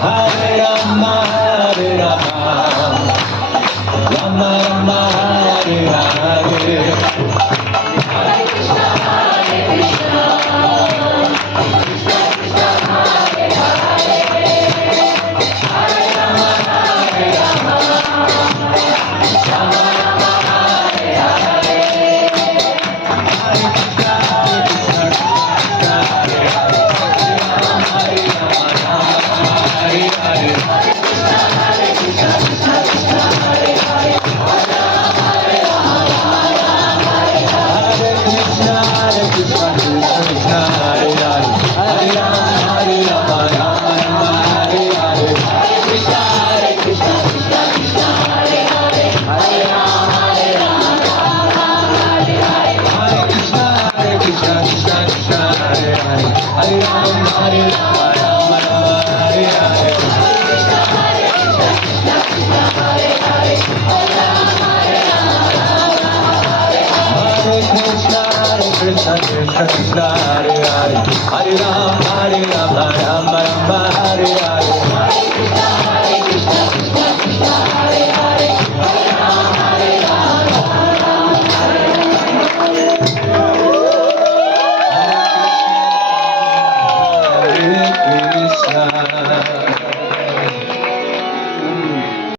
Hare Rama, Hare Rama, Rama Rama, Hare Hare. Hare Krishna, Hare Krishna, Krishna Krishna, Hare Hare, Hare Rama, Hare Rama, Rama Rama, Hare Hare. Hare Krishna, Hare Krishna, Krishna Krishna, Hare Hare, Hare Rama, Hare Rama, Rama Rama, Hare Hare. Hare Krishna, Hare Krishna, Krishna Krishna, Hare Hare, Hare Rama, Hare Rama, Rama Rama, Hare Hare. Hare Krishna, Hare Krishna, Krishna Krishna, Hare Hare, Hare Rama, Hare Rama, Rama Rama, Hare Hare. Hare Krishna, Hare Krishna, Krishna Krishna, Hare Hare, Hare Rama, Hare Rama, Rama Rama, Hare Hare. Hare Krishna, Hare Krishna, Krishna Krishna, Hare Hare, Hare Rama, Hare Rama, Rama Rama, Hare Hare. Hare Krishna, Hare Krishna, Krishna Krishna, Hare Hare, Hare Rama, Hare Rama, Rama